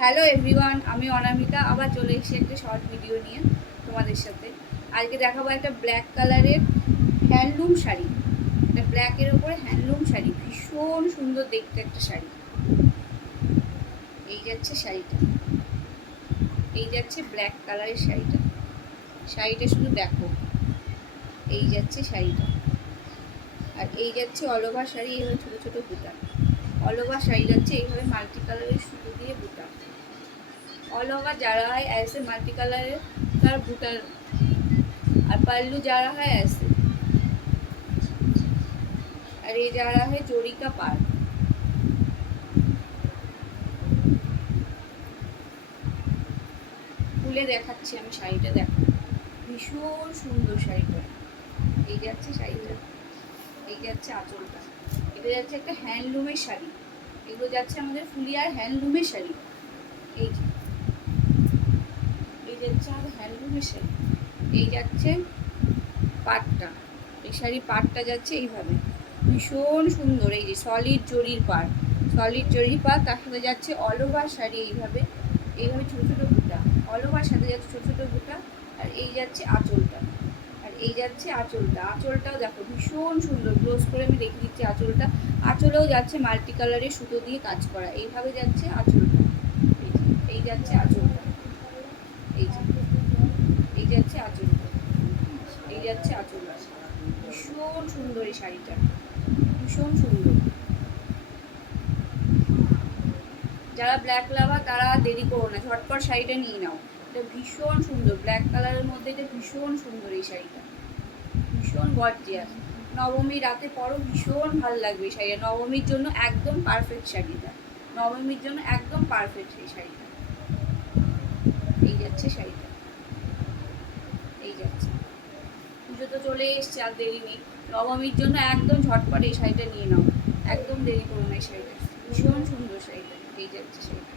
Hello everyone, আমি অনামিকা আবার চলে এসেছি একটা শর্ট ভিডিও নিয়ে তোমাদের সাথে। আজকে দেখাবো একটা ব্ল্যাক কালারের হ্যান্ডলুম শাড়ি। একটা ব্ল্যাকের ওপরে হ্যান্ডলুম শাড়ি, ভীষণ সুন্দর দেখতে একটা শাড়ি। এই যাচ্ছে শাড়িটা, এই যাচ্ছে ব্ল্যাক কালারের শাড়িটা। শাড়িটা শুধু দেখো, এই যাচ্ছে শাড়িটা। আর এই যাচ্ছে অল ওভার শাড়ি, এইভাবে ছোটো ছোটো বুটা। অল ওভার শাড়ি যাচ্ছে এইভাবে মাল্টি কালারের সুতো দিয়ে বুটা। ऑल ओवर जा रहा है ऐसे मल्टी कलर का बूटर, और पल्लू जा रहा है ऐसे, और ये जा रहा है जोड़ी का पार। খুলে দেখাচ্ছি আমি শাড়িটা, দেখো ভীষণ সুন্দর শাড়িটা। এই যাচ্ছে শাড়িটা, এই যাচ্ছে আঁচলটা। এটা যাচ্ছে একটা হ্যান্ডলুমের শাড়ি, এগুলো যাচ্ছে আমাদের ফুলিয়ার হ্যান্ডলুমের শাড়ি। এই যে এই যাচ্ছে আমাদের হ্যান্ডলুমের শাড়ি। এই যাচ্ছে পাটটা, এই শাড়ি পাটটা যাচ্ছে এইভাবে, ভীষণ সুন্দর। এই যে সলিড জরির পাট, সলিড জরির পাট, তার সাথে যাচ্ছে অল ওভার শাড়ি এইভাবে, এইভাবে ছোটো ছোটো বুটা। অল ওভার সাথে যাচ্ছে ছোটো ছোটো বুটা। আর এই যাচ্ছে আঁচলটা, আর এই যাচ্ছে আঁচলটা। আঁচলটাও দেখো ভীষণ সুন্দর, ক্লোজ করে আমি দেখে দিচ্ছি আঁচলটা। আঁচলেও যাচ্ছে মাল্টি কালারের সুতো দিয়ে কাজ করা, এইভাবে যাচ্ছে আঁচলটা। এই যাচ্ছে আঁচলটা, এই যে এই যাচ্ছে আঁচলটা, এই যাচ্ছে আঁচলটা। ভীষণ সুন্দর এই শাড়িটা, ভীষণ সুন্দর। যারা ব্ল্যাক লাভার তারা দেরি করো না, ঝটপট শাড়িটা নিয়ে নাও। এটা ভীষণ সুন্দর, ব্ল্যাক কালারের মধ্যে এটা ভীষণ সুন্দর এই শাড়িটা, ভীষণ গর্জিয়াস। নবমী রাতে পরো, ভীষণ ভালো লাগবে এই শাড়িটা। নবমীর জন্য একদম পারফেক্ট শাড়িটা, নবমীর জন্য একদম পারফেক্ট এই শাড়িটা। এই যাচ্ছে শাড়িটা, এই যাচ্ছে। পুজো তো চলে এসছে, আর দেরি নেই। নবমীর জন্য একদম ঝটপট এই শাড়িটা নিয়ে নাও, একদম দেরি করো না এই শাড়িটা। ভীষণ সুন্দর শাড়িটা, এই যাচ্ছে শাড়িটা।